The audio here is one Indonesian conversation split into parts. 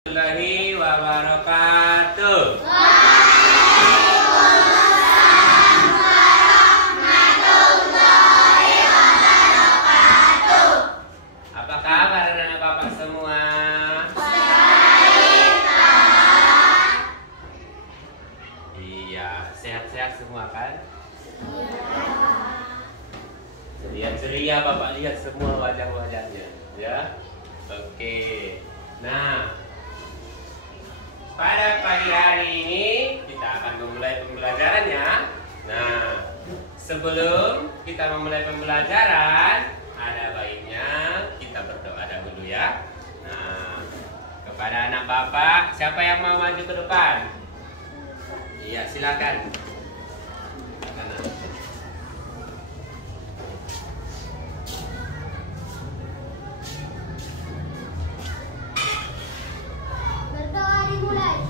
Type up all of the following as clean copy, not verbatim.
Warahmatullahi wabarakatuh. Waalaikumsalam warahmatullahi wabarakatuh. Apa kabar anak bapak semua? Baik, Pak. Iya, sehat-sehat semua kan? Iya. Ceria-ceria bapak lihat semua wajah-wajahnya, ya. Oke. Nah, pada pagi hari ini kita akan memulai pembelajarannya. Nah, sebelum kita memulai pembelajaran, ada baiknya kita berdoa dahulu ya. Nah, kepada anak bapak, siapa yang mau maju ke depan? Iya, silakan. Berdoa dimulai.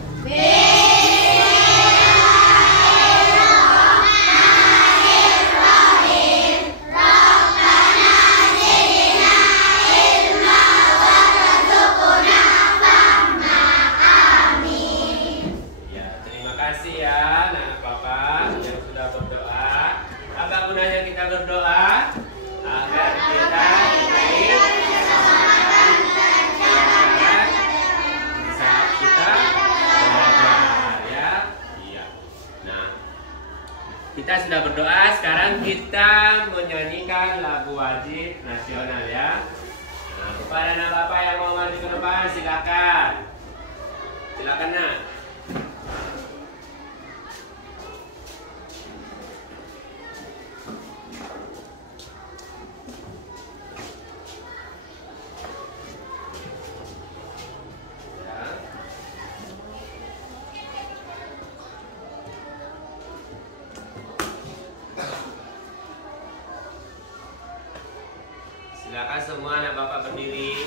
Ya, terima kasih ya anak bapak yang sudah berdoa. Apa gunanya kita berdoa? Agar kita diberi keselamatan saat kita belajar ya. Iya. Nah, kita sudah berdoa, sekarang kita menyanyikan lagu wajib nasional ya. Nah, kepada anak bapak yang mau maju ke depan silakan. Silakan nak. Silakan semua anak bapak berdiri.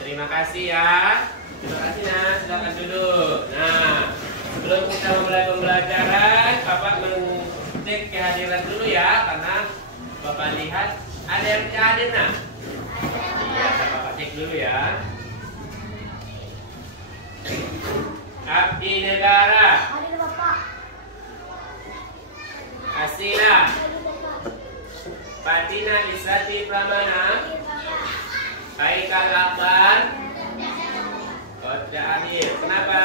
Terima kasih ya. Terima kasih nah, silakan duduk. Nah, sebelum kita memulai pembelajaran, Bapak mengecek kehadiran dulu ya, karena Bapak lihat ada yang tidak hadir nah. Iya, Bapak cek dulu ya. Abdi negara. Hadir Bapak. Asila. Hadir Bapak. Patina Isati Pramana. Hadir Bapak. Haikal Akbar. Oh, tidak hadir. Kenapa?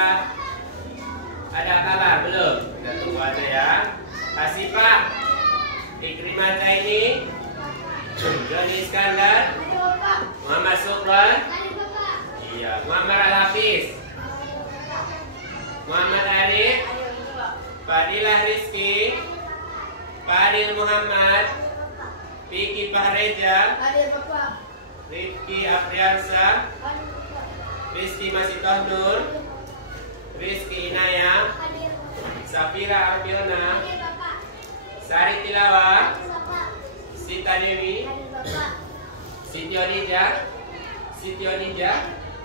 Ada kabar belum? Kita tunggu aja ya. Hasifah, Ikrimah Taini, Joni Iskandar, Hadir Bapak. Muhammad Sukran, Hadir Bapak. iya, Muhammad Al-Hafiz, Muhammad Arif, Fadilah Rizki, Fadil Muhammad, Piki Fahreja, Hadir Bapak. Rifki Afriansa, Hadir Bapak. Rizki Masitoh Nur, Rizki Inaya, Hadir Bapak. Safira Arbiona, Hadir Bapak. Sari Tilawah, Hadir Bapak. Sita Dewi, Hadir Bapak. Siti Onija,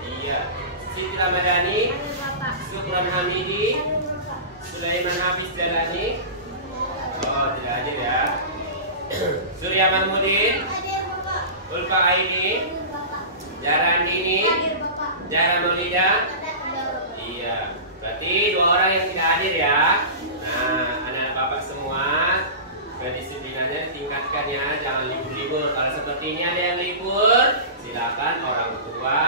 iya, Siti Ramadhani, Hadir Bapak. Syukron Hamidi, Hadir Bapak. Sulaiman Hafiz Jalani. Oh, tidak hadir ya. Surya Mahmudin, Hadir Bapak. Ulfa Aini, Hadir Bapak. Jara Andini, Hadir Bapak. Jara Maulida. Iya, berarti 2 orang yang tidak hadir ya. Nah, anak-anak bapak semua, kedisiplinannya ditingkatkan ya, jangan libur-libur. Kalau seperti ini ada yang libur, silakan orang tua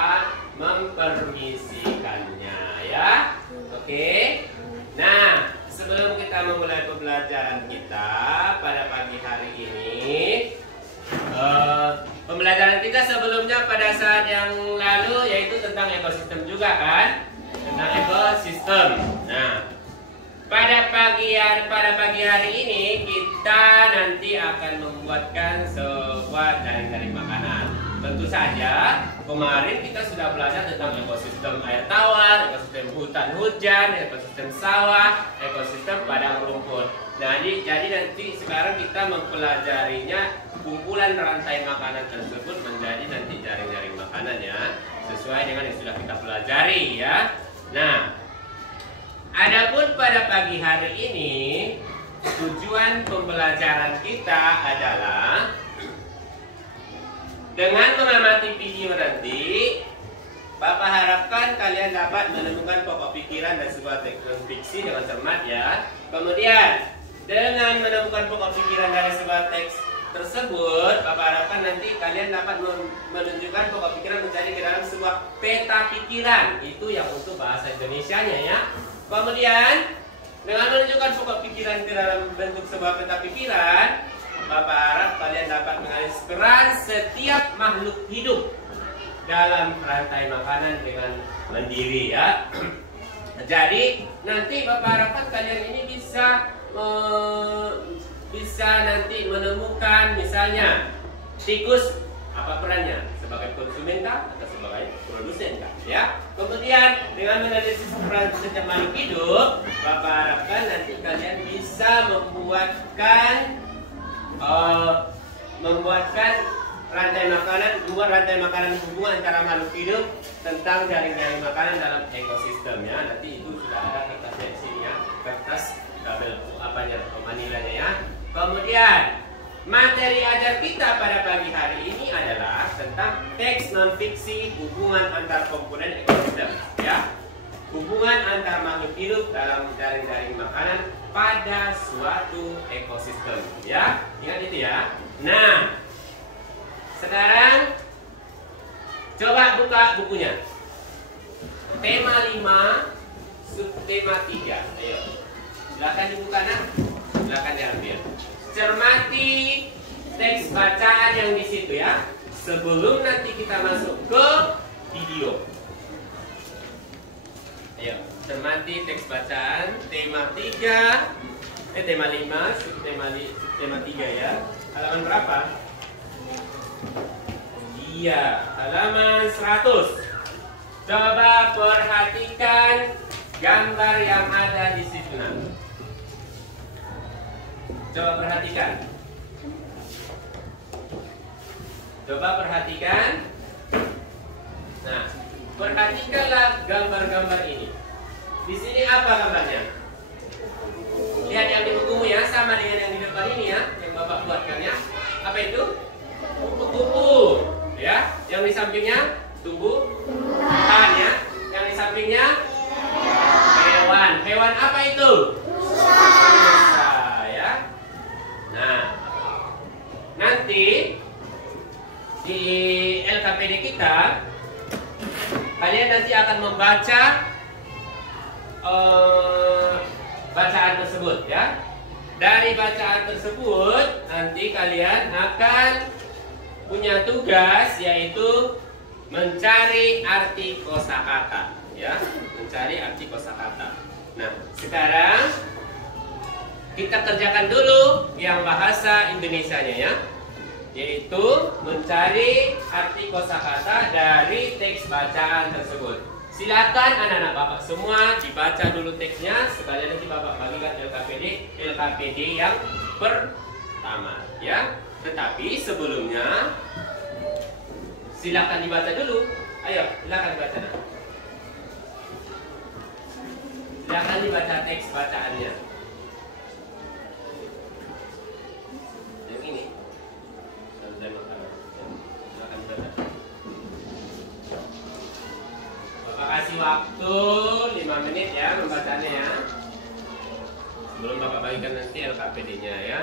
mempermisikannya ya. Oke. Nah, sebelum kita memulai pembelajaran kita pada pagi hari ini, pembelajaran kita sebelumnya pada saat yang lalu yaitu tentang ekosistem juga kan? Tentang ekosistem. Nah, pada pagi hari ini kita nanti akan membuatkan sebuah jaring-jaring makanan. Tentu saja kemarin kita sudah belajar tentang ekosistem air tawar, ekosistem hutan hujan, ekosistem sawah, ekosistem padang rumput. Nah, jadi nanti sekarang kita mempelajarinya kumpulan rantai makanan tersebut menjadi nanti jaring-jaring makanan ya, sesuai dengan yang sudah kita pelajari ya. Nah, adapun pada pagi hari ini tujuan pembelajaran kita adalah dengan mengamati video nanti, Bapak harapkan kalian dapat menemukan pokok pikiran dan sebuah teks fiksi dengan cermat ya. Kemudian dengan menemukan pokok pikiran dari sebuah teks tersebut, Bapak harapkan nanti kalian dapat menunjukkan pokok pikiran menjadi ke dalam sebuah peta pikiran. Itu yang untuk bahasa Indonesianya ya. Kemudian dengan menunjukkan pokok pikiran ke dalam bentuk sebuah peta pikiran, Bapak harap kalian dapat mengalis peran setiap makhluk hidup dalam rantai makanan dengan mandiri ya. Jadi nanti Bapak harapkan kalian ini bisa nanti menemukan misalnya tikus apa perannya, sebagai konsumen kah atau sebagai produsen kah ya. Kemudian dengan menganalisis peran setiap makhluk hidup, Bapak harapkan nanti kalian bisa membuatkan rantai makanan hubungan antara makhluk hidup tentang jaring-jaring makanan dalam ekosistemnya. Nanti itu sudah ada kertasnya di sini ya, kertas tabel manilanya ya. Kemudian materi ajar kita pada pagi hari ini adalah tentang teks non fiksi hubungan antar komponen ekosistem ya. Hubungan antar makhluk hidup dalam jaring-jaring makanan pada suatu ekosistem ya. Ingat itu ya. Nah, sekarang coba buka bukunya. Tema 5, subtema 3. Ayo. Silakan dibuka nak. Silakan diambil. Cermati teks bacaan yang di situ ya. Sebelum nanti kita masuk ke video. Ayo, cermati teks bacaan tema 3, tema 5, subtema 3 ya. Halaman berapa? Iya, halaman 100. Coba perhatikan gambar yang ada di situ nah. Coba perhatikan. Nah, perhatikanlah gambar-gambar ini. Di sini apa gambarnya? Lihat yang di bukumu ya, sama dengan yang di depan ini ya, yang Bapak buatkan ya. Apa itu? Kupu-kupu ya. Yang di sampingnya tumbuhan ya. Yang di sampingnya hewan. Hewan apa itu? Rusa ya. Nah, nanti di LKPD kita kalian nanti akan membaca bacaan tersebut ya. Dari bacaan tersebut nanti kalian akan punya tugas yaitu mencari arti kosakata ya, mencari arti kosakata. Nah, sekarang kita kerjakan dulu yang bahasa Indonesianya ya, yaitu mencari arti kosakata dari teks bacaan tersebut. Silakan anak-anak Bapak semua dibaca dulu teksnya, sekalian nanti Bapak bagikan LKPD yang pertama ya. Tetapi sebelumnya silakan dibaca dulu. Ayo, silakan baca. Silakan dibaca teks bacaannya. Yang ini. 5 menit ya membacanya ya. Sebelum Bapak bagikan nanti LKPD-nya ya.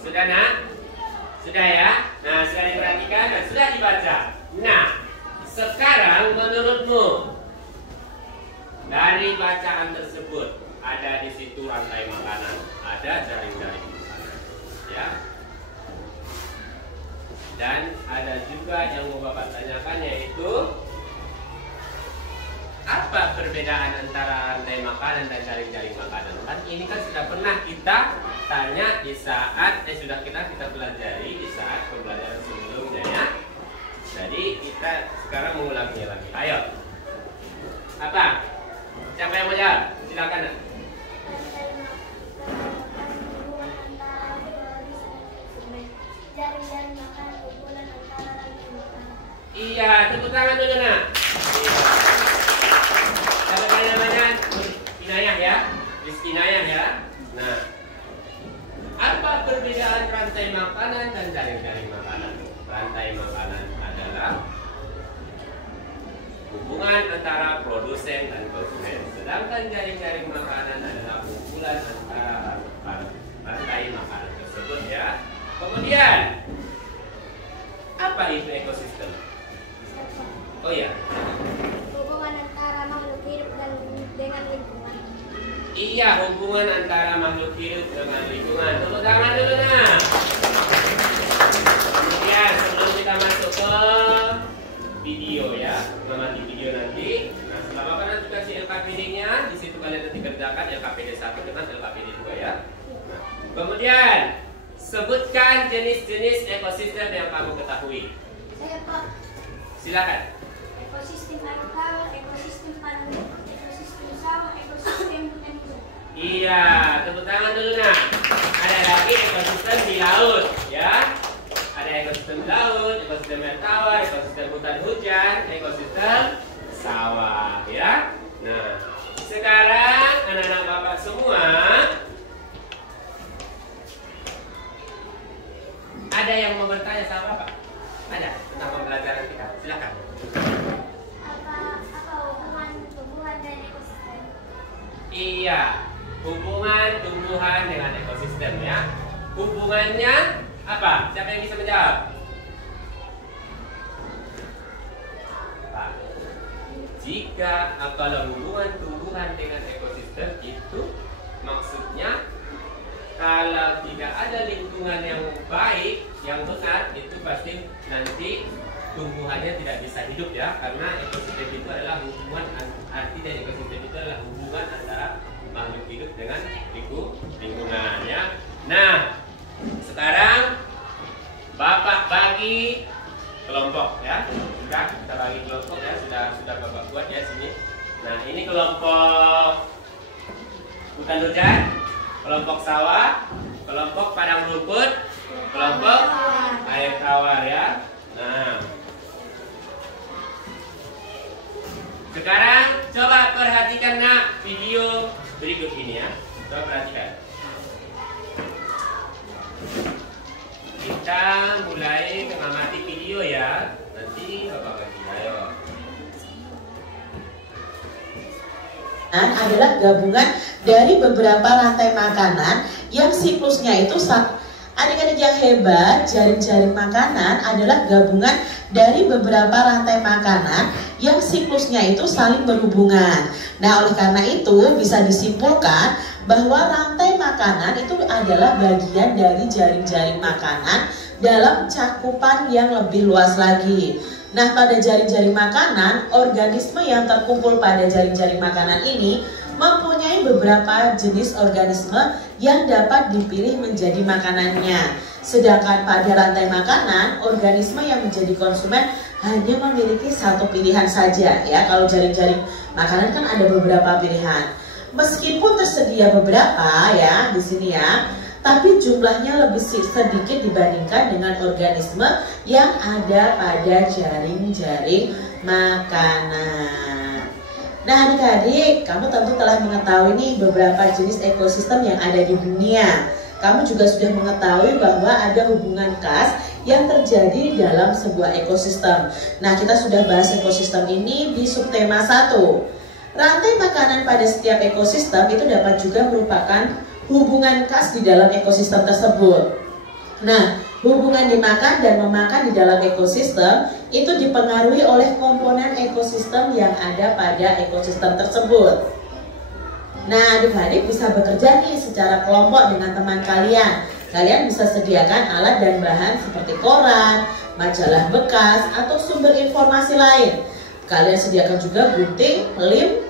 Sudah nak? Sudah ya? Nah, sudah diperhatikan dan sudah dibaca. Nah, sekarang menurutmu dari bacaan tersebut ada di situ rantai makanan, ada jaring-jaring makanan, ya. Dan ada juga yang mau Bapak tanyakan, yaitu apa perbedaan antara rantai makanan dan jaring-jaring makanan? Kan ini kan sudah pernah kita tanya di saat sudah kita pelajari di saat pembelajaran sebelumnya ya. Jadi kita sekarang mengulanginya lagi. Ayo. Apa? Siapa yang mau jawab? Silakan. Jaring-jaring makanan, kumpulan antara rantai makanan. Iya, tepuk tangan dulu nak. Siapa namanya? Inayah ya. Rizky Inayah ya. Nah, apa perbedaan rantai makanan dan jaring-jaring makanan? Rantai makanan adalah hubungan antara produsen dan konsumen, sedangkan jaring-jaring makanan adalah kumpulan antara rantai makanan tersebut ya. Kemudian, apa itu ekosistem? Oh ya. Hubungan antara makhluk hidup dan dengan lingkungan. Iya, hubungan antara makhluk hidup dengan lingkungan. Tepuk tangan dulu nah. Kemudian sebelum kita masuk ke video ya, mengamati video nanti. Nah, setelah Bapak nanti kasih LKPD-nya, di situ kalian nanti kerjakan LKPD 1 dengan LKPD 2 ya. Nah, kemudian sebutkan jenis-jenis ekosistem yang kamu ketahui. Saya Pak. Silakan. Ekosistem air tawar, ekosistem pantai, ekosistem sawah, ekosistem hutan hijau. Iya, tepuk tangan dulu nah. Ada lagi ekosistem di laut ya. Ada ekosistem di laut, ekosistem air tawar, ekosistem hutan hujan, ekosistem sawah ya. Nah, sekarang anak-anak Bapak semua, ada yang mau bertanya sama Bapak? Ada tentang pembelajaran kita? Silakan. Apa hubungan tumbuhan dan ekosistem? Iya, hubungan tumbuhan dengan ekosistem ya. Hubungannya apa? Siapa yang bisa menjawab? Pak. Jika kalau hubungan tumbuhan dengan ekosistem itu maksudnya kalau tidak ada lingkungan yang baik, yang benar, itu pasti nanti tumbuhannya tidak bisa hidup ya, karena ekosistem itu adalah hubungan, arti dari ekosistem itu adalah hubungan antara makhluk hidup dengan lingkungan ya. Nah, sekarang Bapak bagi kelompok ya. Sudah kita bagi kelompok ya, sudah Bapak buat ya sini. Nah, ini kelompok hutan hujan, kelompok sawah, kelompok padang rumput, kelompok air tawar ya. Nah, sekarang coba perhatikan nak video berikut ini ya. Coba perhatikan. Kita mulai mengamati video ya. Nanti Bapak bagi. Ayo. Adalah gabungan dari beberapa rantai makanan yang siklusnya itu Adik-adik yang hebat, jaring-jaring makanan adalah gabungan dari beberapa rantai makanan yang siklusnya itu saling berhubungan. Nah, oleh karena itu bisa disimpulkan bahwa rantai makanan itu adalah bagian dari jaring-jaring makanan dalam cakupan yang lebih luas lagi. Nah, pada jaring-jaring makanan, organisme yang terkumpul pada jaring-jaring makanan ini mempunyai beberapa jenis organisme yang dapat dipilih menjadi makanannya. Sedangkan pada rantai makanan, organisme yang menjadi konsumen hanya memiliki satu pilihan saja ya. Kalau jaring-jaring makanan kan ada beberapa pilihan. Meskipun tersedia beberapa ya di sini ya, tapi jumlahnya lebih sedikit dibandingkan dengan organisme yang ada pada jaring-jaring makanan. Nah adik-adik, kamu tentu telah mengetahui nih beberapa jenis ekosistem yang ada di dunia. Kamu juga sudah mengetahui bahwa ada hubungan khas yang terjadi dalam sebuah ekosistem. Nah, kita sudah bahas ekosistem ini di subtema 1. Rantai makanan pada setiap ekosistem itu dapat juga merupakan hubungan khas di dalam ekosistem tersebut. Nah, hubungan dimakan dan memakan di dalam ekosistem itu dipengaruhi oleh komponen ekosistem yang ada pada ekosistem tersebut. Nah, adik-adik bisa bekerja nih secara kelompok dengan teman kalian. Kalian bisa sediakan alat dan bahan seperti koran, majalah bekas, atau sumber informasi lain. Kalian sediakan juga gunting, lem,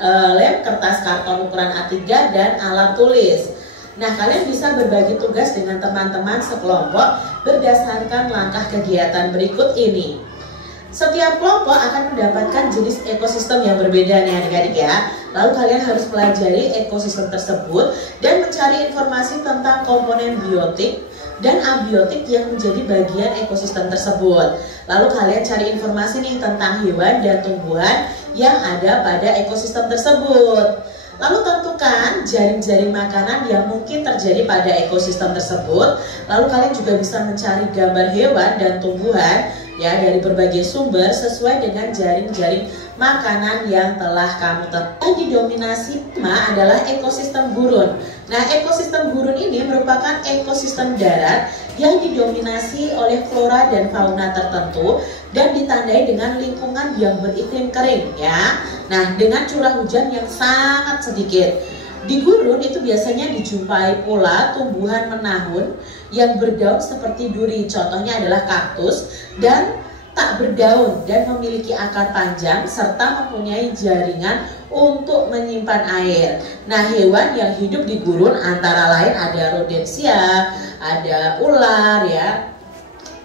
kertas karton ukuran A3, dan alat tulis. Nah, kalian bisa berbagi tugas dengan teman-teman sekelompok berdasarkan langkah kegiatan berikut ini. Setiap kelompok akan mendapatkan jenis ekosistem yang berbeda nih adik-adik ya. Lalu kalian harus pelajari ekosistem tersebut dan mencari informasi tentang komponen biotik dan abiotik yang menjadi bagian ekosistem tersebut. Lalu kalian cari informasi nih tentang hewan dan tumbuhan yang ada pada ekosistem tersebut. Lalu tentukan jaring-jaring makanan yang mungkin terjadi pada ekosistem tersebut. Lalu kalian juga bisa mencari gambar hewan dan tumbuhan ya dari berbagai sumber sesuai dengan jaring-jaring makanan yang telah kamu tetapkan. Yang didominasi adalah ekosistem gurun. Nah, ekosistem gurun ini merupakan ekosistem darat yang didominasi oleh flora dan fauna tertentu dan ditandai dengan lingkungan yang beriklim kering ya. Nah, dengan curah hujan yang sangat sedikit. Di gurun itu biasanya dijumpai pula tumbuhan menahun yang berdaun seperti duri. Contohnya adalah kaktus dan tak berdaun dan memiliki akar panjang serta mempunyai jaringan untuk menyimpan air. Nah, hewan yang hidup di gurun antara lain ada rodensia, ada ular ya,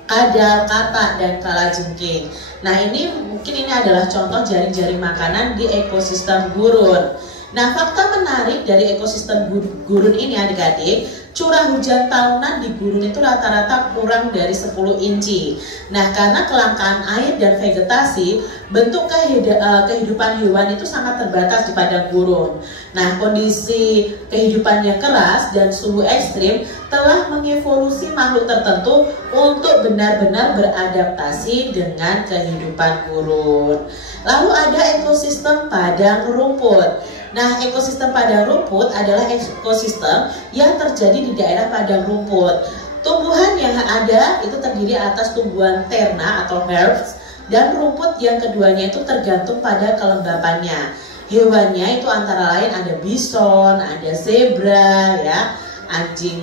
kadal, katak, dan kalajengking. Nah, mungkin ini adalah contoh jaring-jaring makanan di ekosistem gurun. Nah, fakta menarik dari ekosistem gurun ini adik-adik, curah hujan tahunan di gurun itu rata-rata kurang dari 10 inci. Nah, karena kelangkaan air dan vegetasi, bentuk kehidupan hewan itu sangat terbatas di padang gurun. Nah, kondisi kehidupan yang keras dan suhu ekstrim telah mengevolusi makhluk tertentu untuk benar-benar beradaptasi dengan kehidupan gurun. Lalu ada ekosistem padang rumput. Nah, ekosistem padang rumput adalah ekosistem yang terjadi di daerah padang rumput. Tumbuhan yang ada itu terdiri atas tumbuhan terna atau herbs dan rumput yang keduanya itu tergantung pada kelembapannya. Hewannya itu antara lain ada bison, ada zebra, ya, anjing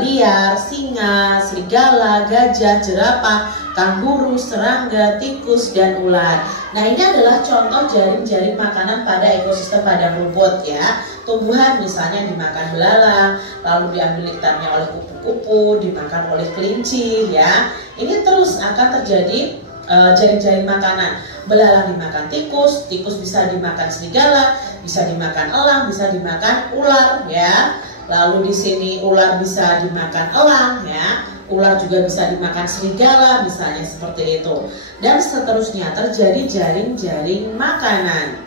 liar, singa, serigala, gajah, jerapah, kanguru, serangga, tikus, dan ular. Nah, ini adalah contoh jaring-jaring makanan pada ekosistem padang rumput ya. Tumbuhan misalnya dimakan belalang, lalu diambil nektarnya oleh kupu-kupu, dimakan oleh kelinci ya. Ini terus akan terjadi jaring-jaring makanan. Belalang dimakan tikus, tikus bisa dimakan serigala, bisa dimakan elang, bisa dimakan ular ya. Lalu di sini ular bisa dimakan elang ya. Ular juga bisa dimakan serigala misalnya seperti itu. Dan seterusnya terjadi jaring-jaring makanan.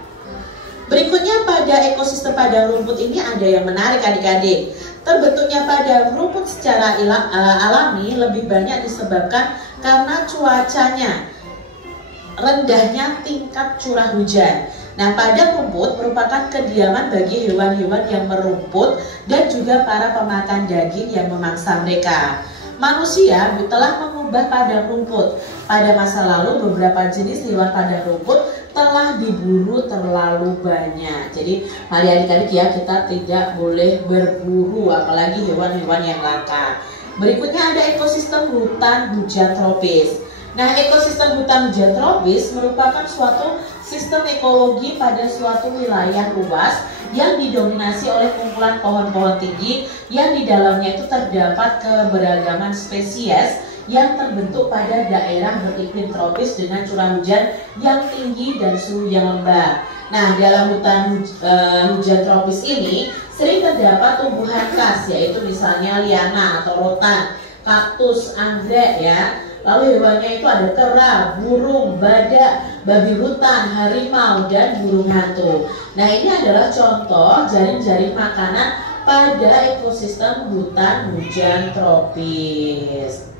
Berikutnya pada ekosistem padang rumput ini ada yang menarik adik-adik. Terbentuknya padang rumput secara alami lebih banyak disebabkan karena cuacanya, rendahnya tingkat curah hujan. Nah, padang rumput merupakan kediaman bagi hewan-hewan yang merumput dan juga para pemakan daging yang memangsa mereka. Manusia telah mengubah padang rumput. Pada masa lalu beberapa jenis hewan padang rumput telah diburu terlalu banyak. Jadi mari adik-adik ya, kita tidak boleh berburu apalagi hewan-hewan yang langka. Berikutnya ada ekosistem hutan hujan tropis. Nah, ekosistem hutan hujan tropis merupakan suatu sistem ekologi pada suatu wilayah luas yang didominasi oleh kumpulan pohon-pohon tinggi yang di dalamnya itu terdapat keberagaman spesies yang terbentuk pada daerah beriklim tropis dengan curah hujan yang tinggi dan suhu yang lembab. Nah, dalam hutan hujan tropis ini sering terdapat tumbuhan khas, yaitu misalnya liana atau rotan, kaktus, anggrek ya. Lalu hewannya itu ada kera, burung, badak, babi hutan, harimau, dan burung hantu. Nah, ini adalah contoh jaring-jaring makanan pada ekosistem hutan hujan tropis.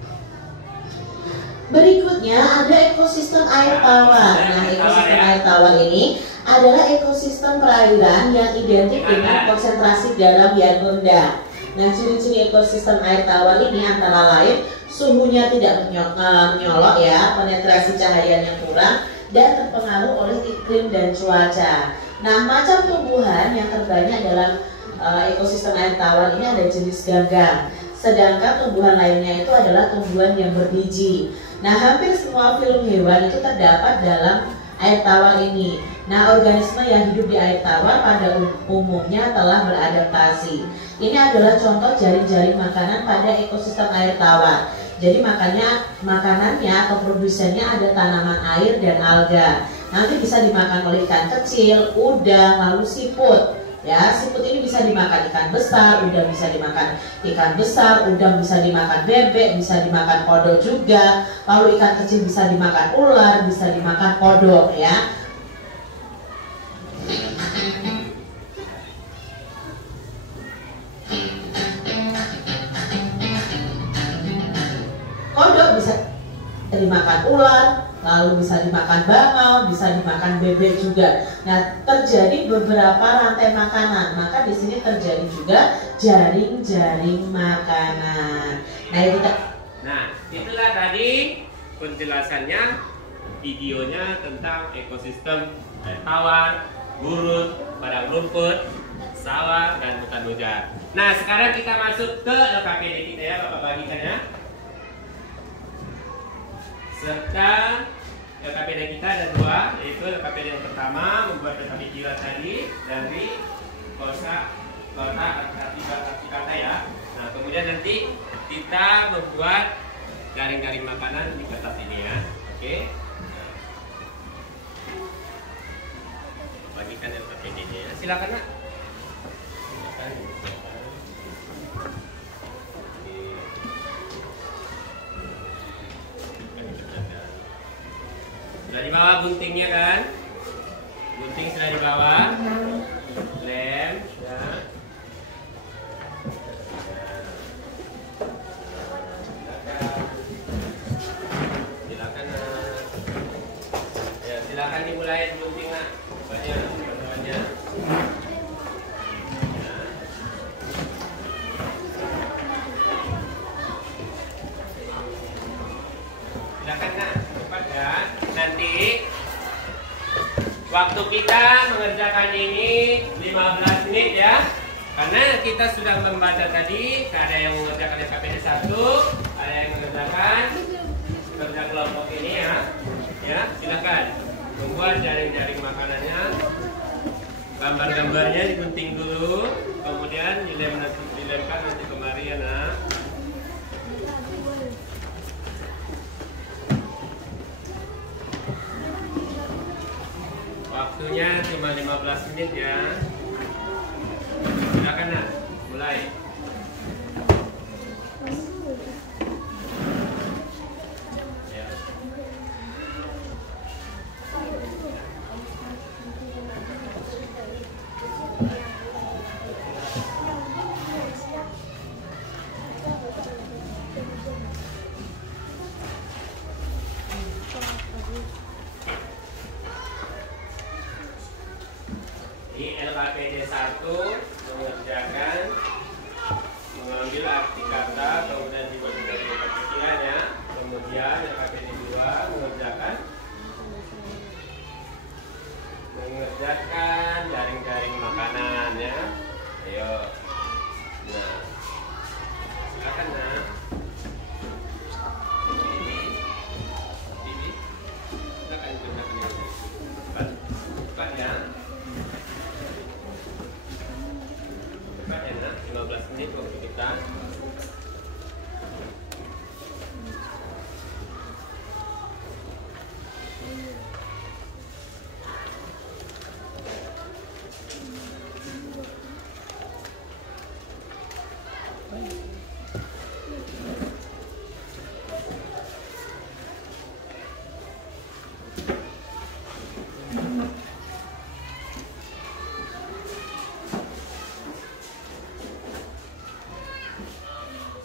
Berikutnya ada ekosistem air tawar. Nah, ekosistem air tawar ini adalah ekosistem perairan yang identik dengan konsentrasi garam yang rendah. Nah, ciri-ciri ekosistem air tawar ini antara lain suhunya tidak menyolok ya, penetrasi cahayanya kurang, dan terpengaruh oleh iklim dan cuaca. Nah, macam tumbuhan yang terbanyak dalam ekosistem air tawar ini ada jenis gagang, sedangkan tumbuhan lainnya itu adalah tumbuhan yang berbiji. Nah, hampir semua film hewan itu terdapat dalam air tawar ini. Nah, organisme yang hidup di air tawar pada umumnya telah beradaptasi. Ini adalah contoh jaring-jaring makanan pada ekosistem air tawar. Jadi makanannya atau produsennya ada tanaman air dan alga. Nanti bisa dimakan oleh ikan kecil, udang, lalu siput. Ya, siput ini bisa dimakan ikan besar, udang bisa dimakan ikan besar, udang bisa dimakan bebek, bisa dimakan kodok juga. Lalu ikan kecil bisa dimakan ular, bisa dimakan kodok ya. Kodok bisa dimakan ular, lalu bisa dimakan bangau, bisa dimakan bebek juga. Nah, terjadi beberapa rantai makanan, maka di sini terjadi juga jaring-jaring makanan. Nah, itulah tadi penjelasannya, videonya tentang ekosistem air tawar, gurun, padang rumput, sawah, dan hutan hujan. Nah, sekarang kita masuk ke LKPD kita ya, Bapak bagikan ya. Serta LKPD kita ada dua, yaitu LKPD yang pertama membuat rekapitulasi tadi dari kosa arti kata ya. Nah, kemudian nanti kita membuat jaring-jaring makanan di kertas ini ya. Oke. Bagikan LKPD-nya ya. Silakan Nak. Silakan. Sudah di bawah guntingnya kan? Gunting sudah di bawah. Lem sudah. Silakan. Ya, silakan dimulai gunting Nak. Banyak. Silakan Nak, cepat ya. Nanti waktu kita mengerjakan ini 15 menit ya. Karena kita sudah membaca tadi, ada yang mengerjakan LKPD 1, ada yang mengerjakan kerja kelompok ini ya. Ya, silakan membuat jaring-jaring makanannya. Gambar-gambarnya digunting dulu, kemudian dilemkan nanti kemari ya Nak. Waktunya cuma 15 menit ya. Silakan Nak, mulai. Ya. satu mengerjakan, mengambil arti kata, kemudian dibagi dari pikirannya, kemudian yang pakai di dua mengerjakan jaring-jaring makanan ya. Ayo. Nah, silakan nah. Ini silakan kerjakan ini. Cepat ya. Cepat ya nak. 15 menit waktu kita.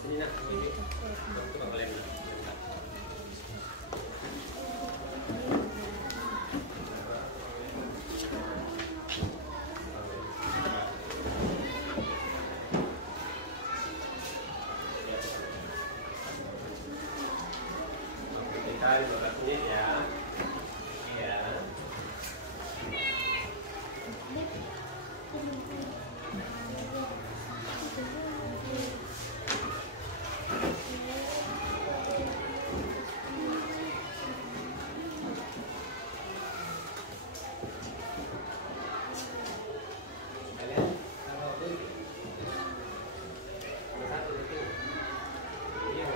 Sini nak, ini. Itu Bang Lem. Kita 15 menit ya. Iya. Kalian taruh dulu. Nomor 1 itu. Iya.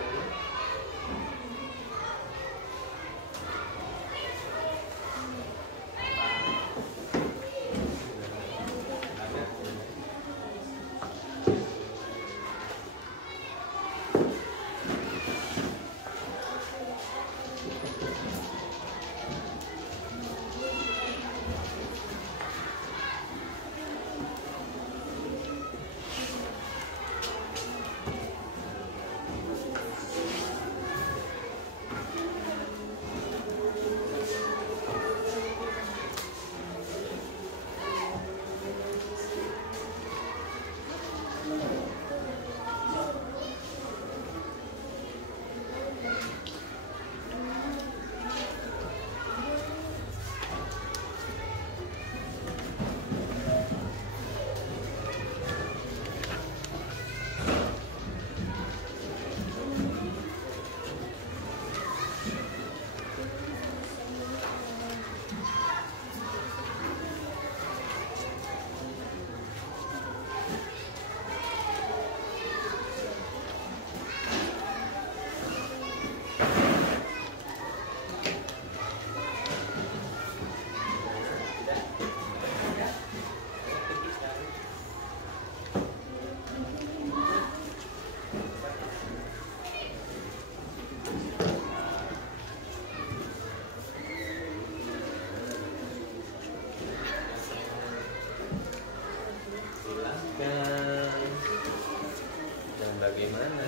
Dan bagaimana?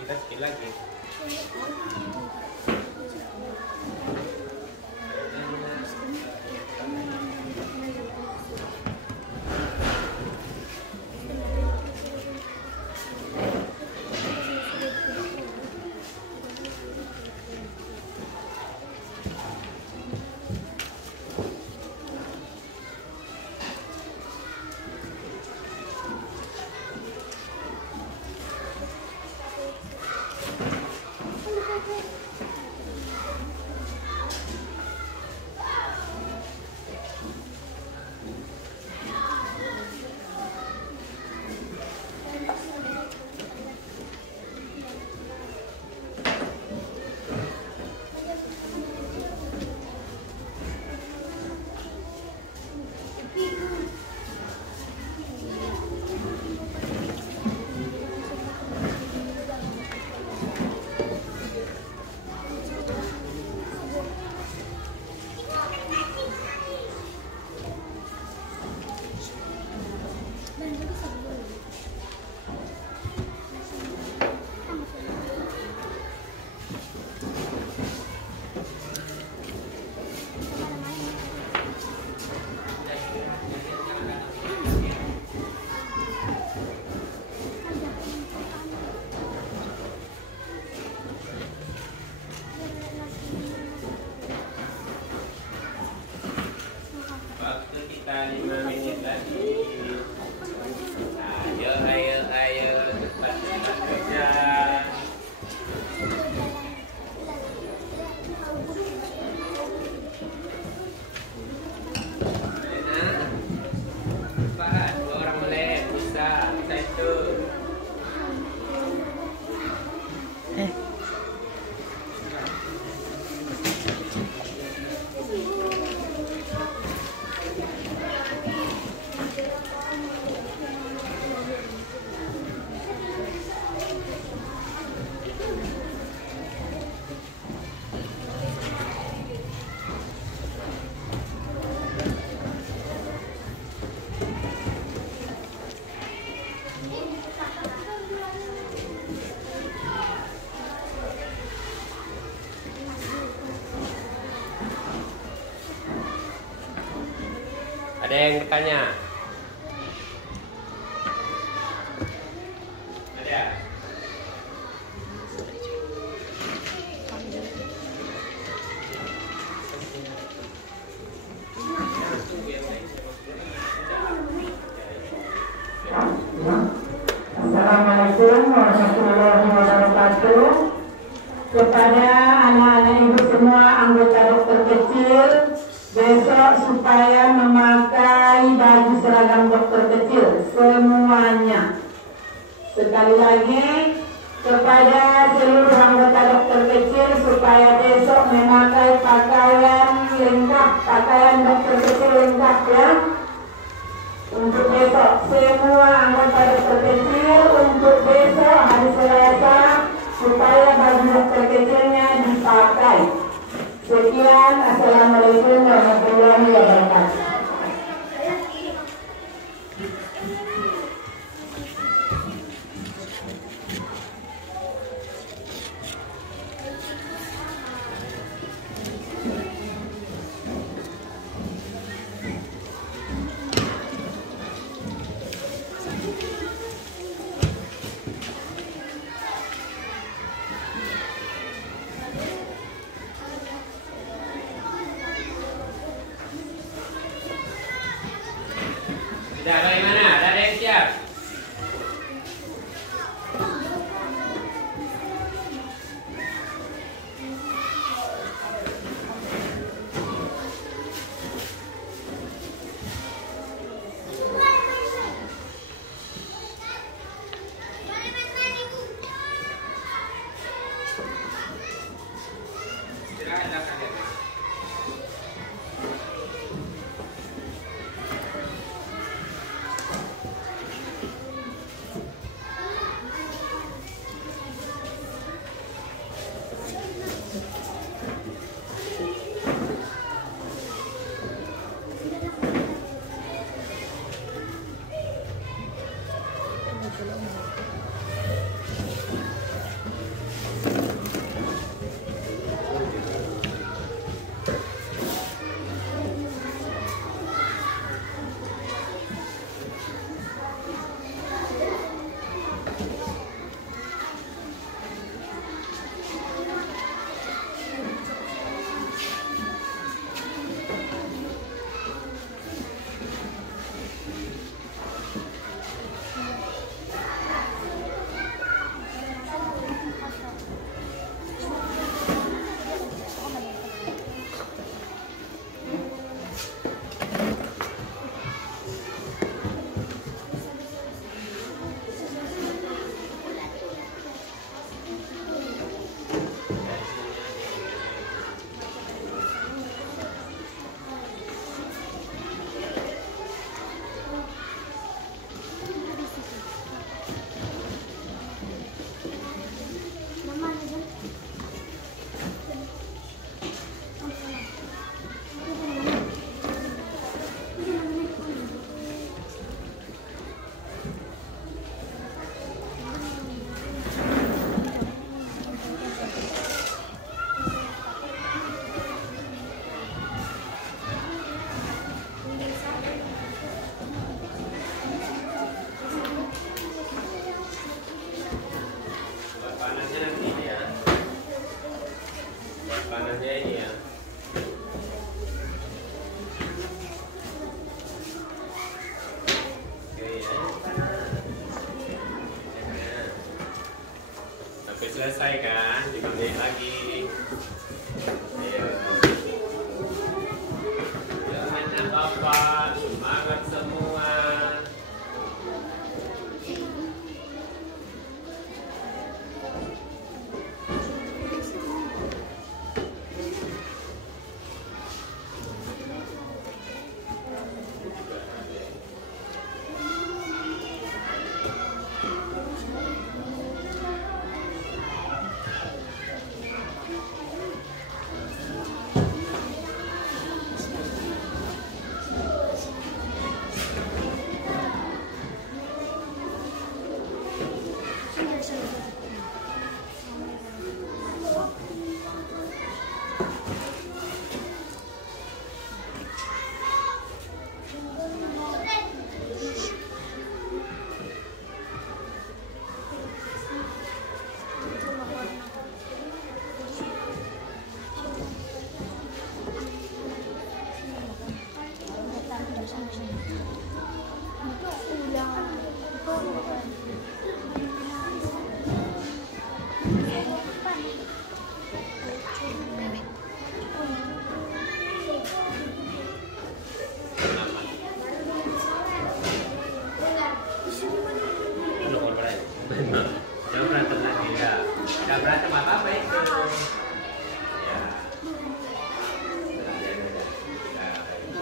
Kita skill lagi. Ada yang bertanya? Ada? Assalamualaikum warahmatullahi wabarakatuh. Kepada anak-anak ibu semua anggota dokter kecil, besok supaya memakai baju seragam dokter kecil semuanya. Sekali lagi kepada seluruh anggota dokter kecil supaya besok memakai pakaian lengkap, pakaian dokter kecil lengkap ya. Untuk besok semua anggota dokter kecil untuk besok hari Selasa supaya baju dokter kecilnya dipakai. Sekian, assalamualaikum warahmatullahi wabarakatuh. Sudah bagaimana? Ada yang siap? Silakan kalian. Panasnya ini ya. Oke ya. Sampai selesai kan, 5 menit lagi. Ayo. Jangan apa-apa, semangat semua.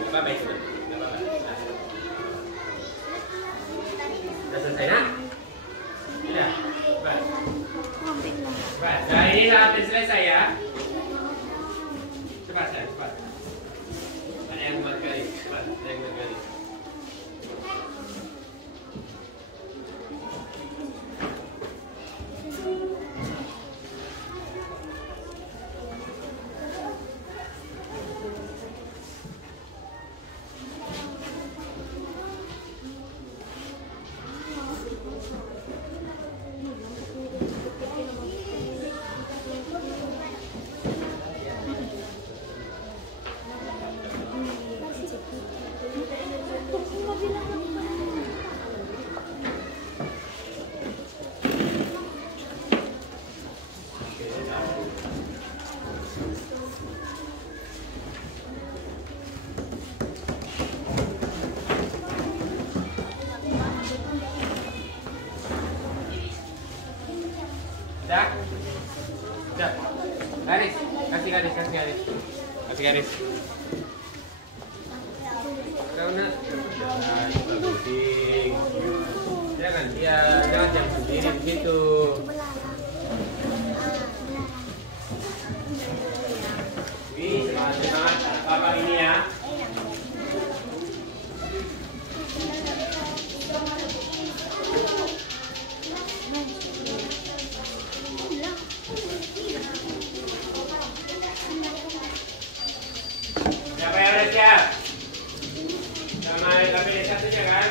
Coba baik sudah. Sudah selesai nak? Sudah. Cepat. Cepat. Nah ini sudah hampir selesai ya. Cepat saya, cepat. Ada yang buat kali. Cepat. Ada yang buat kali. Udah? Udah? Garis? Kasih garis, kasih garis. Kasih garis. Kau nak? Penting. Jangan dia, jangan jam sendiri begitu. Wih, semangat Bapak ini ya. Siapa yang udah siap? Sama LKPD 1-nya kan?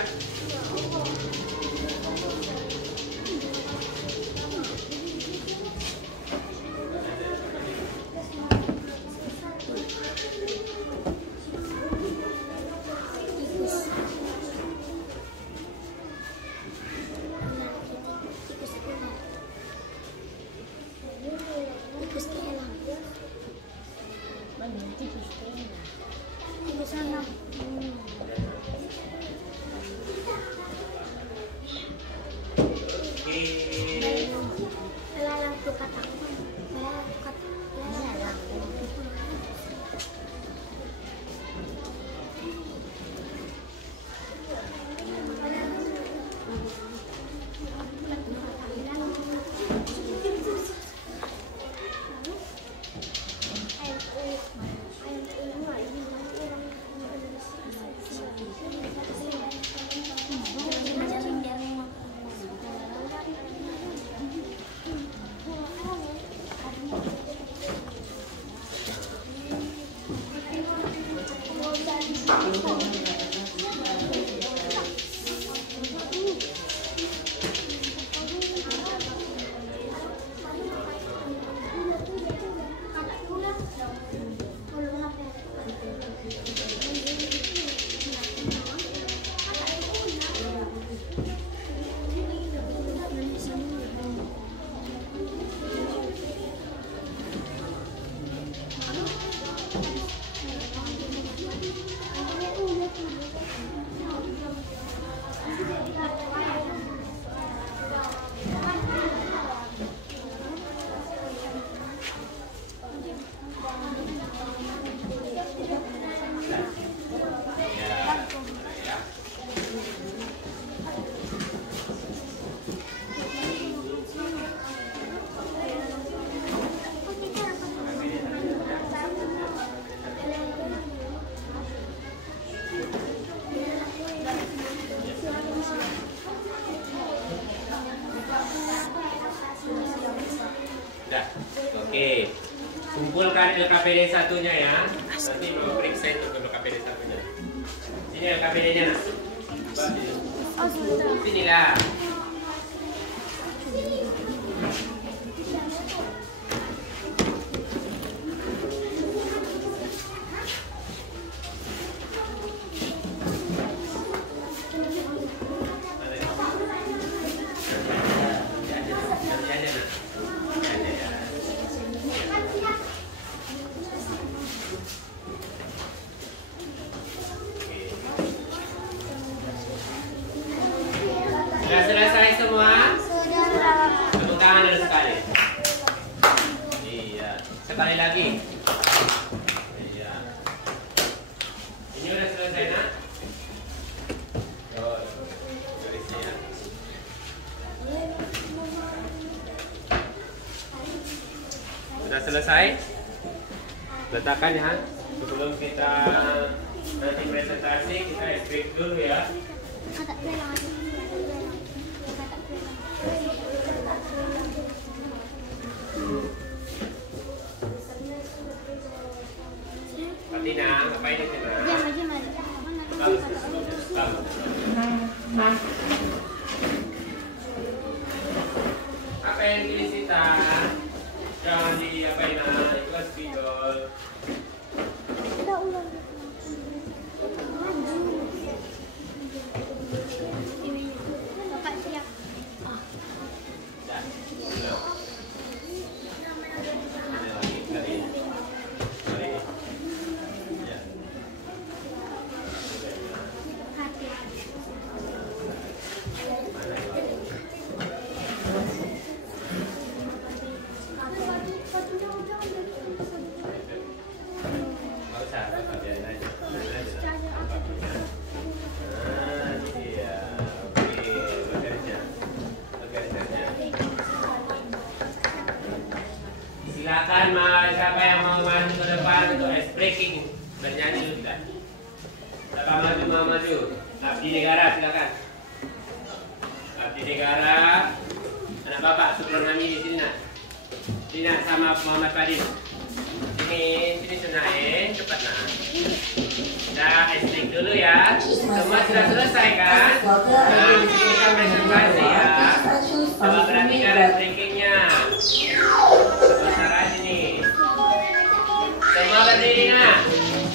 Oke, kumpulkan LKPD 1-nya ya. Nanti mau periksa itu ke LKPD 1-nya. Sini LKPD-nya nak. Sinilah. Sudah selesai semua? Sudah. Tepuk tangan dulu sekali. Iya. Sekali lagi. Iya. Ini udah selesai. Letakkan ya. Sebelum kita nanti presentasi, kita break dulu ya. Fatina, ngapain itu? Bagus. Apa yang pilih Sita? Jangan diapain ikhlas video. Silakan siapa yang mau maju ke depan untuk ice breaking bernyanyi dulu kita. Siapa maju. Abdi Negara silakan. Abdi Negara. Anak bapak sebelum nyanyi di sini nak. Sini nak sama Muhammad Fadil. Sini Sunae cepat nak. Dah ice break dulu ya. Semua sudah selesai kan? Nah, di sini kita presentasi ya. Coba perhatikan ice breakingnya. Semua berdiri nak.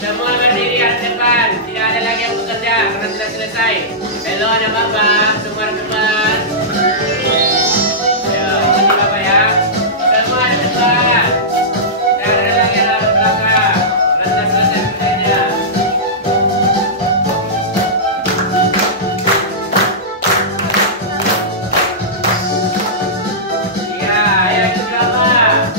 Semua berdiri di depan. Tidak ada lagi yang bekerja karena sudah selesai. Hello anak bapak, semua depan. Ya, ini bapak ya. Semua di depan. Tidak ada lagi yang di belakang. Karena sudah selesai kerjanya. Ya, ayo ikut bapak.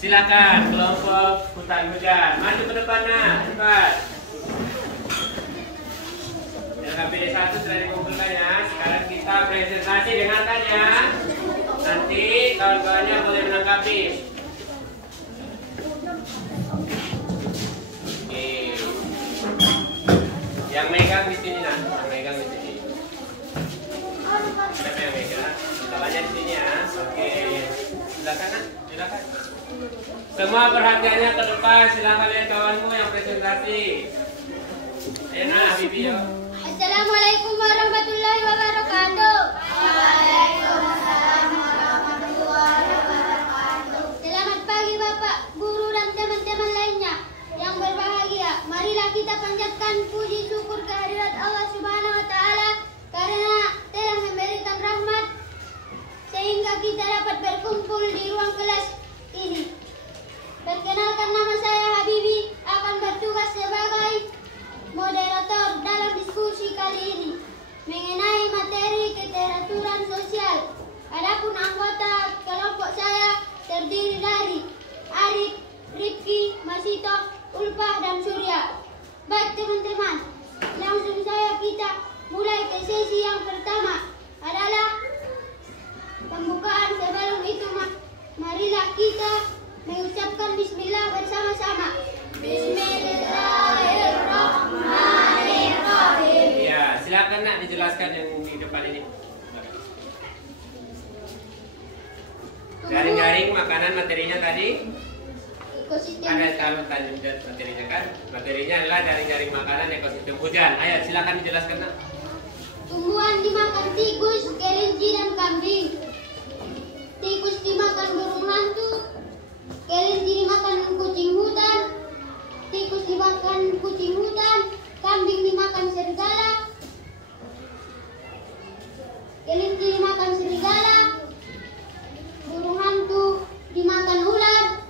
Silakan kelompok hutan hujan maju ke depan nak, cepat. LKPD 1 sudah dikumpulkan ya. Sekarang kita presentasi, dengarkan ya. Nanti kawan-kawannya boleh menanggapi. Oke. Yang megang di sini nak, yang megang di sini. Siapa yang megang? Kawannya di sini ya. Oke. Silakan nak, silakan. Semua perhatiannya ke depan, silakan lihat kawanmu yang presentasi. Ayo nak, Bibi yo. Assalamualaikum warahmatullahi wabarakatuh. Waalaikumsalam warahmatullahi wabarakatuh. Selamat pagi Bapak, Guru dan teman-teman lainnya yang berbahagia. Marilah kita panjatkan puji syukur kehadirat Allah Subhanahu wa taala karena telah memberikan rahmat kita dapat berkumpul di ruang kelas ini. Perkenalkan, nama saya Habibi, akan bertugas sebagai moderator dalam diskusi kali ini mengenai materi keteraturan sosial. Adapun anggota kelompok saya terdiri dari Arif, Rifki, Masito, Ulfah, dan Surya. Baik teman-teman, langsung saja kita mulai ke sesi yang pertama adalah pembukaan. Sebelum itu marilah kita mengucapkan bismillah bersama-sama. Bismillahirrahmanirrahim. Ya, silakan nak dijelaskan yang di depan ini. Jaring-jaring makanan materinya tadi ada kalau tanya materinya kan? Materinya adalah jaring-jaring makanan ekosistem hujan. Ayo silakan dijelaskan nak. Tumbuhan dimakan tikus, kelinci, dan kambing. Tikus dimakan burung hantu, kelinci dimakan kucing hutan, tikus dimakan kucing hutan, kambing dimakan serigala, kelinci dimakan serigala, burung hantu dimakan ular,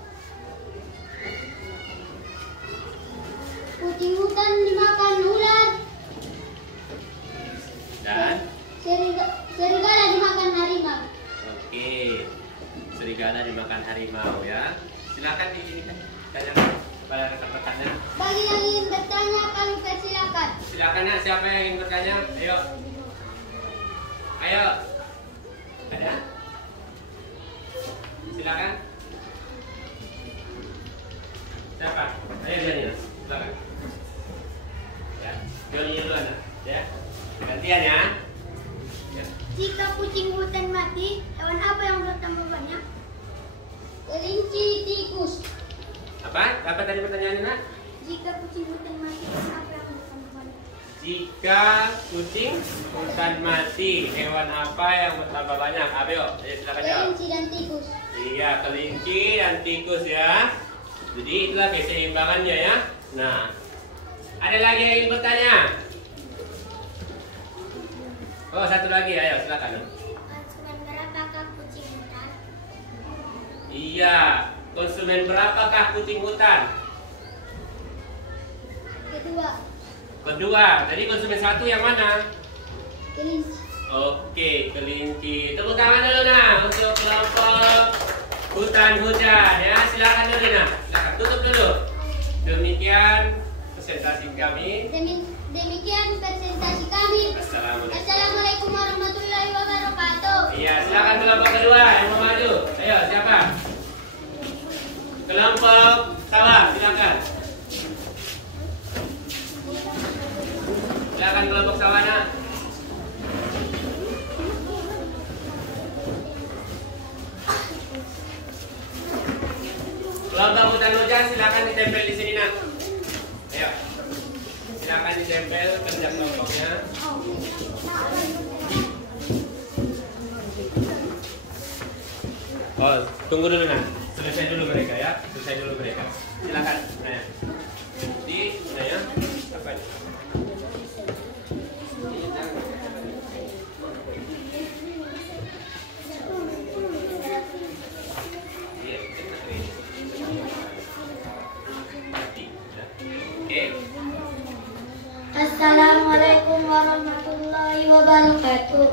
kucing hutan dimakan ular, Dan serigala dimakan harimau. oke, serigala dimakan harimau ya. Silakan di sini kan. Tanya pada rekan-rekannya. Bagi yang ingin bertanya, kami persilakan. Silakan nak, siapa yang ingin bertanya? Ayo. Ayo. Ada? Silakan. Siapa? Ayo Jani, silakan. Ya, Joni dulu anak. Ya, gantian ya. Ya. Jika kucing hutan mati, hewan apa yang bertambah banyak? Kelinci, tikus. Apa? Apa tadi pertanyaannya nak? Jika kucing hutan mati, hewan apa yang bertambah banyak? Jika kucing hutan mati, hewan apa yang bertambah banyak? Ayo, silakan jawab. Kelinci dan tikus. Iya, kelinci dan tikus ya. Jadi itulah keseimbangannya ya. Nah, ada lagi yang ingin bertanya? Oh, satu lagi, ayo silakan. Konsumen berapakah kucing hutan? Iya, konsumen berapakah kucing hutan? Kedua, tadi konsumen satu yang mana? Kelinci. Oke, kelinci. Tepuk tangan dulu nah untuk kelompok hutan hujan ya. Silakan dulu nah. Silakan tutup dulu. Demikian presentasi kami. Demikian presentasi kami. Assalamualaikum. Assalamualaikum warahmatullahi wabarakatuh. Iya, silakan kelompok kedua yang mau maju. Ayo, siapa? Kelompok sawah, silakan. Silakan kelompok sawah nak. Kelompok hutan hujan silakan ditempel di sini nak. Ayo. Silakan ditempel kerja kelompoknya. Oh, tunggu dulu nak. Selesai dulu mereka ya. Selesai dulu mereka. Silakan. Nah. Di mana ya? Apa ini? Assalamualaikum warahmatullahi wabarakatuh.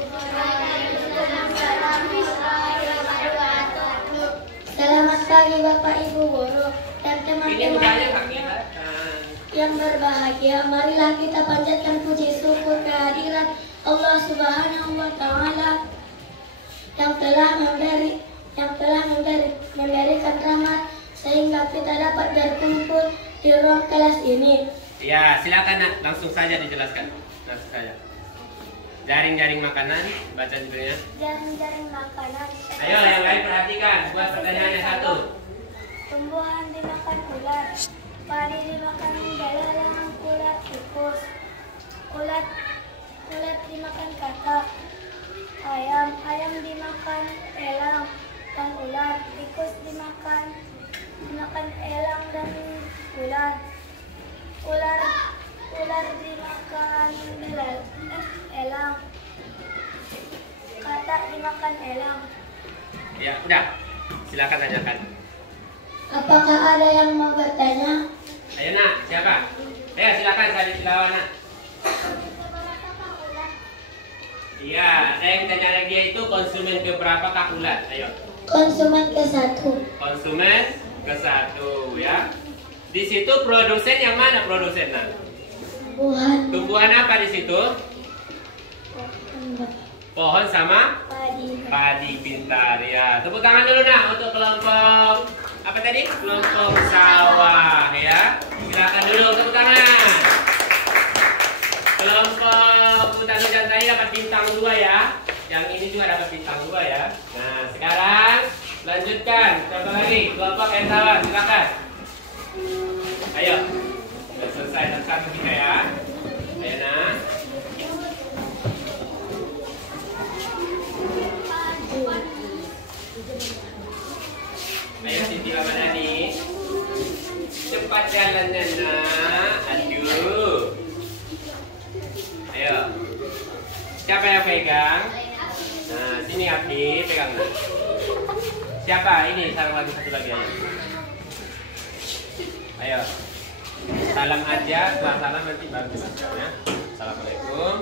Selamat pagi Bapak Ibu Guru dan teman-teman yang berbahagia. Marilah kita panjatkan puji syukur kehadirat Allah Subhanahu wa taala yang telah memberikan rahmat sehingga kita dapat berkumpul di ruang kelas ini. Ya, silakan nak, langsung saja dijelaskan. Langsung saja. Jaring-jaring makanan, baca judulnya. Jaring-jaring makanan. Ayo, yang lain perhatikan. Buat pertanyaannya satu. Tumbuhan dimakan ular, padi dimakan belalang, ulat tikus, ulat dimakan katak, ayam dimakan elang dan ular, tikus dimakan elang dan ular. Ular dimakan elang, katak dimakan elang. Ya, udah. Silakan tanyakan. Apakah ada yang mau bertanya? Ayo nak, siapa? Ayo silakan cari tilawan nak. Iya, ada yang tanya lagi itu konsumen ke berapa Kak Ulat? Ayo. Konsumen ke-1. Konsumen ke-1 ya. Di situ produsen yang mana produsen nak? Buhan. Tumbuhan apa di situ? Pohon sama Padi. padi, pintar ya. Tepuk tangan dulu nak untuk kelompok apa tadi? Kelompok sawah ya. Silakan dulu tepuk tangan. Kelompok hutan hujan tadi dapat bintang 2 ya. Yang ini juga dapat bintang 2 ya. Nah sekarang lanjutkan. Coba lagi kelompok wartawan silakan. Ayo. Sudah selesai tentang kita ya. Ayo nak. Ayo Siti Ramadhani, cepat jalannya nak. Aduh. Ayo. Siapa yang pegang? Nah, sini Abi pegang nak. Siapa? Ini salam lagi satu lagi ayo. Ayo. Salam aja, setelah salam nanti baru jelaskan ya. Assalamualaikum.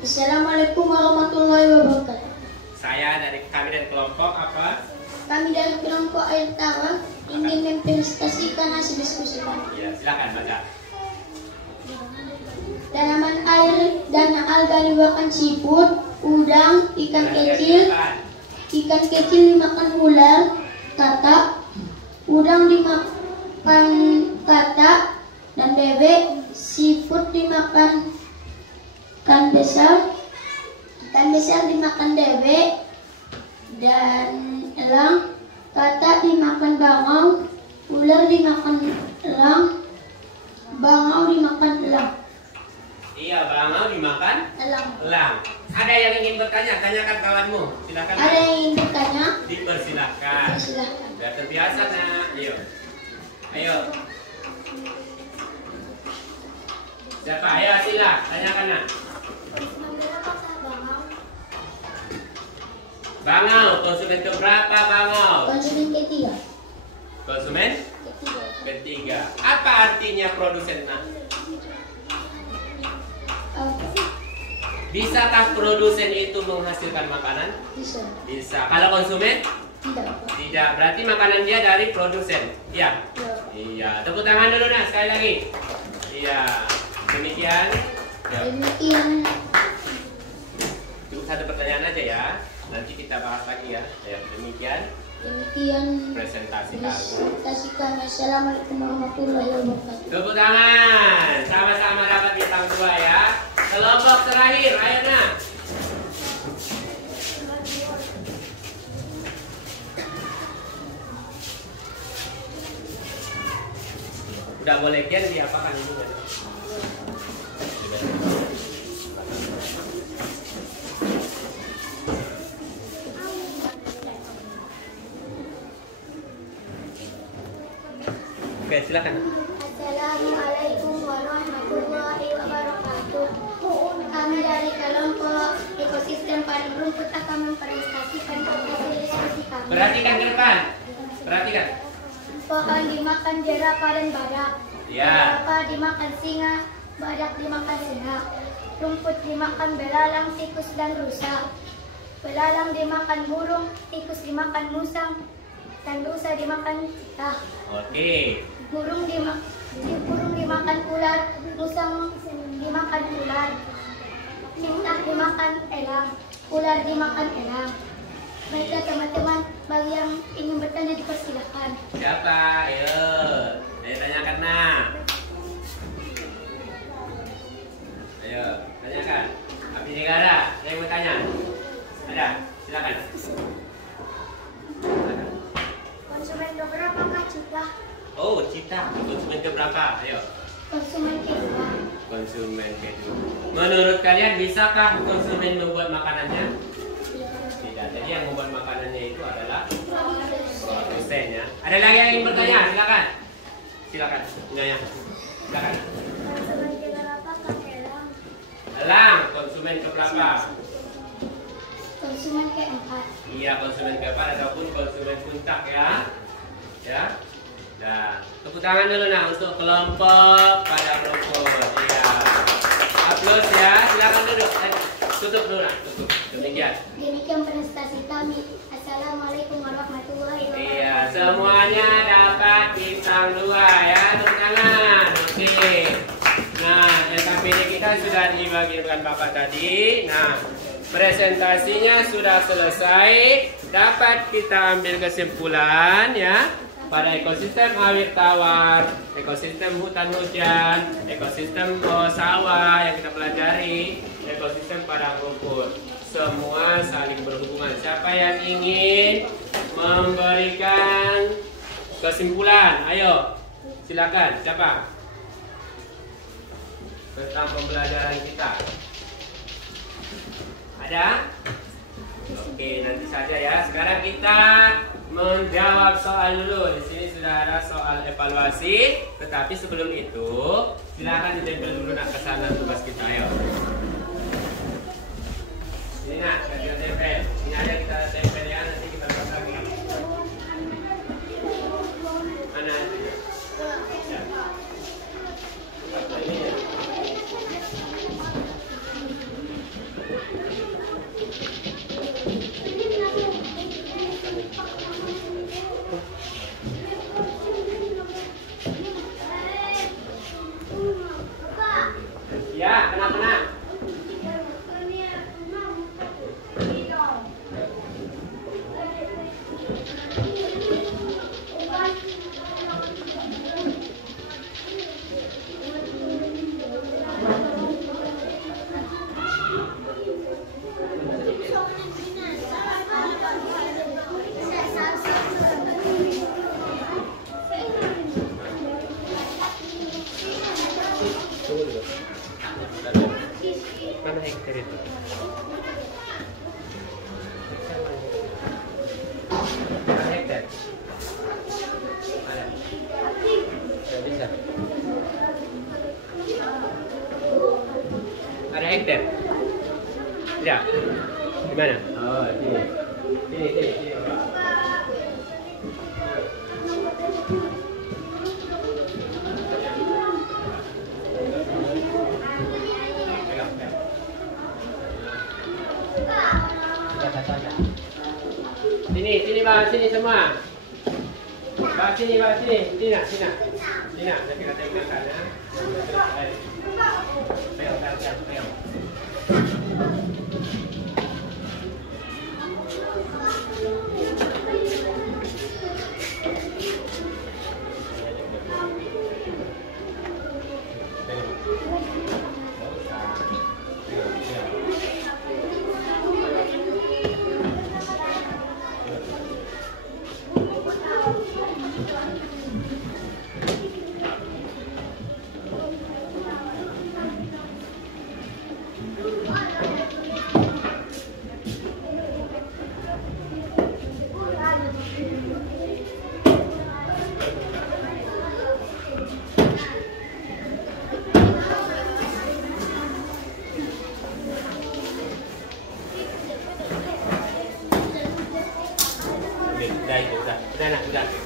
Assalamualaikum warahmatullahi wabarakatuh. Saya kami dari kelompok apa? Kami dari kelompok air tawar ingin mempresentasikan hasil diskusi kami. Ya, silakan baca. Tanaman air dan alga dimakan siput, udang, ikan kecil dimakan ular, katak, udang dimakan katak dan bebek, siput dimakan ikan besar dimakan bebek dan elang, katak dimakan bangau, ular dimakan elang, bangau dimakan elang. Iya, bangau dimakan Elang. elang. Ada yang ingin bertanya? Tanyakan kawanmu. Silakan. Ada yang ingin bertanya? Dipersilahkan. Silahkan. Sudah terbiasa nak. Ayo. Ayo. Siapa? Ayo sila. Tanyakan nak. Bangau. Konsumen ke berapa bangau? Konsumen ketiga. Konsumen ketiga. Apa artinya produsen nak? Bisakah produsen itu menghasilkan makanan? Bisa. Bisa. Kalau konsumen? Tidak. Tidak. Berarti makanan dia dari produsen. Iya. Ya. Iya. Tepuk tangan dulu nak sekali lagi. Iya. Demikian. Ya. Demikian. Cukup satu pertanyaan aja ya. Nanti kita bahas lagi ya. Ya. Demikian presentasi kami. Presentasikan. Assalamualaikum warahmatullahi wabarakatuh. Tepuk tangan. Sama-sama dapat bintang 2 ya. Kelompok terakhir, ayo nak. Udah boleh kian diapakan ini? Oke, silakan. Assalamualaikum warahmatullahi wabarakatuh. Kami dari kelompok ekosistem paling rumput akan mempresentasikan hasil diskusi kami. Perhatikan ke depan. Perhatikan. Pohon dimakan jerapah dan badak. Ya. Jerapah dimakan singa, badak dimakan singa. Rumput dimakan belalang, tikus dan rusa. Belalang dimakan burung, tikus dimakan musang, dan rusa dimakan citah. Oke. Burung dimakan ular, musang dimakan ular. Citah dimakan elang, ular dimakan elang. Baiklah teman-teman, bagi yang ingin bertanya dipersilakan. Siapa? Ayo. Ayo tanyakan nak. Ayo, tanyakan. Api negara, saya mau tanya. Ada? Silakan. Silakan. Konsumen keberapa Kak Cita? Oh, cita. Konsumen ke berapa? Ayo. Konsumen kedua. Konsumen kedua. Menurut kalian bisakah konsumen membuat makanannya? Tidak. Jadi yang membuat makanannya itu adalah produsennya. Ada lagi yang ingin bertanya? Silakan. Silakan. Nanya. Silakan. Konsumen keberapa Kak Elang? Elang, konsumen ke berapa? Konsumen keempat. Iya, konsumen gapar ataupun konsumen puncak ya. Ya. Nah, tepuk tangan dulu nah untuk kelompok pada rumput. Iya. Aplaus ya. Silakan duduk. Tutup dulu nah, tutup. Demikian. Demikian prestasi kami. Assalamualaikum warahmatullahi wabarakatuh. Iya, semuanya dapat bintang 2 ya. Tepuk tangan. Oke. Nah, LKPD kita sudah dibagikan Bapak tadi. Nah, presentasinya sudah selesai. Dapat kita ambil kesimpulan ya. Pada ekosistem awit tawar, ekosistem hutan hujan, ekosistem sawah yang kita pelajari, ekosistem padang rumput, semua saling berhubungan. Siapa yang ingin memberikan kesimpulan? Ayo, silakan. Siapa? Tentang pembelajaran kita. Ada? Oke, nanti saja ya. Sekarang kita menjawab soal dulu. Di sini sudah ada soal evaluasi, tetapi sebelum itu silakan ditempel dulu nak ke sana tugas kita. Ayo. Ini nak, kita tempel. Ini aja kita tempel ya, nanti kita buat lagi. Mana? Ya. Ini ya. Ya, kena. Mana hektar itu? Mana hektar? Ada? Tidak bisa. Ada hektar? Tidak. Di mana? Oh, sini. Sini. Sini bawah sini semua. Bawah sini. Sini nak. Nanti kita tengok sana. Peong.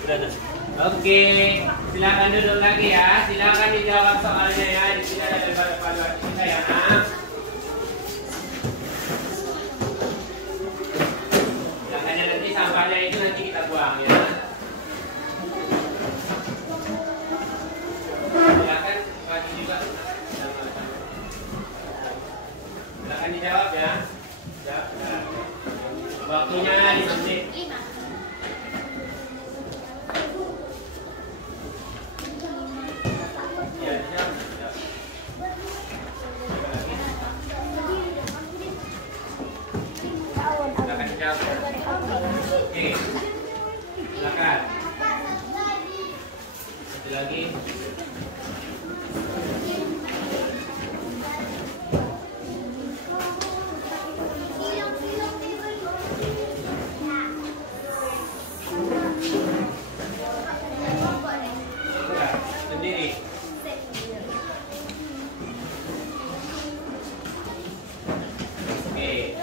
Udah. Oke, silakan duduk lagi ya. Silakan dijawab soalnya ya. Di sini ada evaluasi kita ya. Jangan nanti sampahnya itu nanti kita buang ya. Silakan bagi juga. Silakan dijawab ya. Waktunya 5 menit. Oke, silakan. Satu lagi. Sendiri. Oke.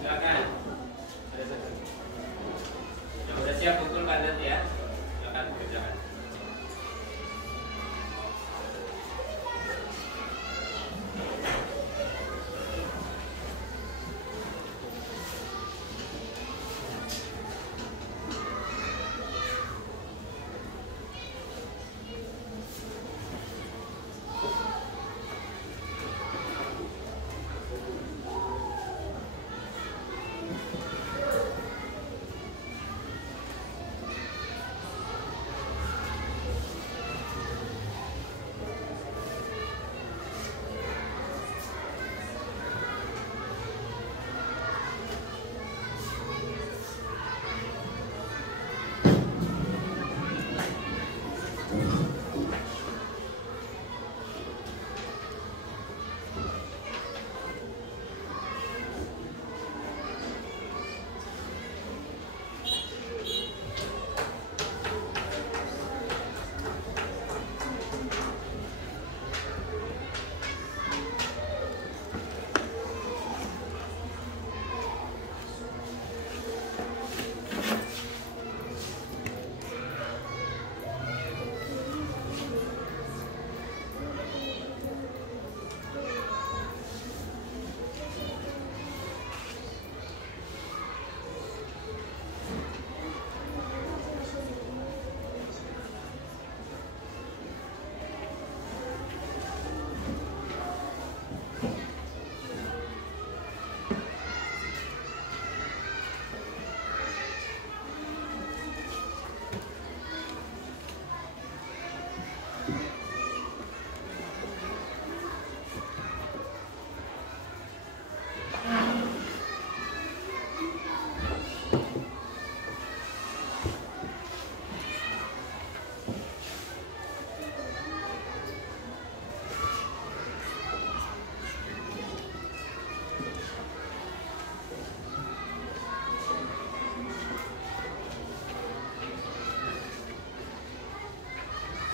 Silakan. Yang udah siap kumpulkan nanti ya. Silakan kerjakan.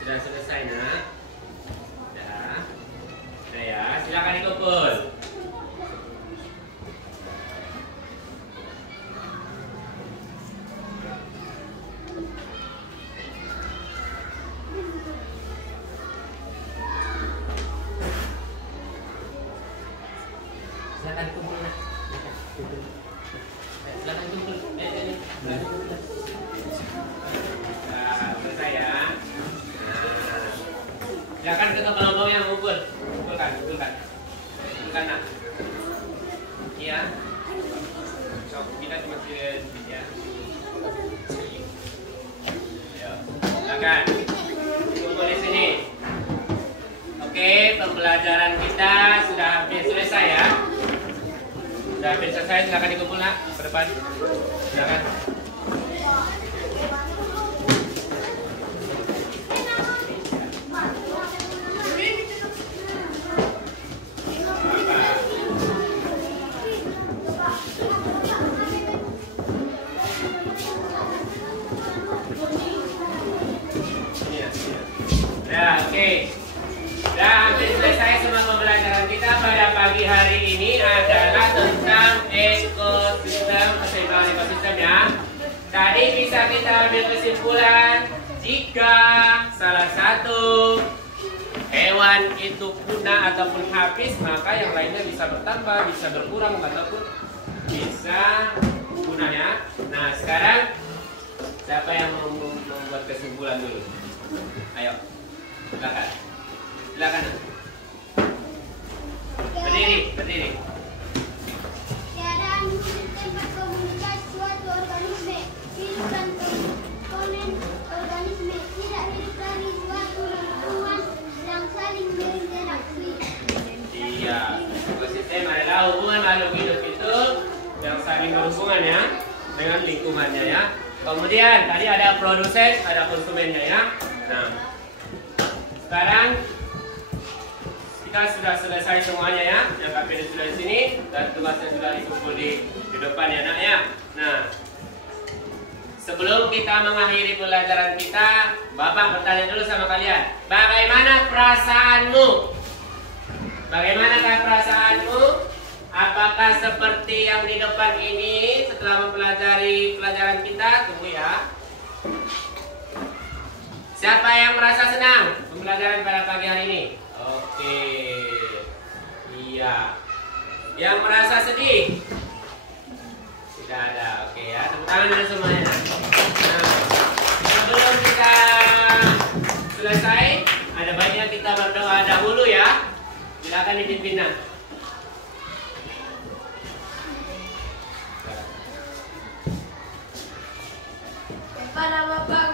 Sudah selesai nak? Sudah. Sudah ya, silakan dikumpul. Silakan kumpul nak. Silakan kumpul. Silakan kumpul. Selesai ya. Silakan ke kelompok yang ngumpul. Kumpulkan. Kumpulkan nak. Iya. So, kita cuma ya. Ayo. Silakan. Kumpul di sini. Oke, pembelajaran kita sudah hampir selesai ya. Sudah hampir selesai, silakan dikumpul nak ke depan. Silakan. Ya, oke. Dan hampir selesai semua pembelajaran kita pada pagi hari ini adalah tentang ekosistem, keseimbangan ekosistem ya. Tadi bisa kita ambil kesimpulan jika salah satu hewan itu punah ataupun habis, maka yang lainnya bisa bertambah, bisa berkurang ataupun bisa punah ya. Nah, sekarang siapa yang mau membuat kesimpulan dulu? Ayo. Silakan. Berdiri. Keadaan tempat komunitas suatu organisme, hidup dan komponen organisme, tidak hidup dari suatu lingkungan yang saling berinteraksi. Iya, ekosistem adalah hubungan makhluk hidup itu yang saling berhubungan ya dengan lingkungannya ya. Kemudian tadi ada produsen, ada konsumennya ya. Nah, sekarang kita sudah selesai semuanya ya. Yang KPD sudah di sini dan tugasnya sudah dikumpul di depan ya nak ya. Nah, sebelum kita mengakhiri pelajaran kita, Bapak bertanya dulu sama kalian. Bagaimana perasaanmu? Bagaimanakah perasaanmu? Apakah seperti yang di depan ini setelah mempelajari pelajaran kita? Tunggu ya. Siapa yang merasa senang pembelajaran pada pagi hari ini? Oke. Iya. Yang merasa sedih? Tidak ada. Oke ya. Tepuk tangan dulu semuanya. Nah, sebelum kita selesai, ada baiknya kita berdoa dahulu ya. Silakan dipimpin. Kepada Bapak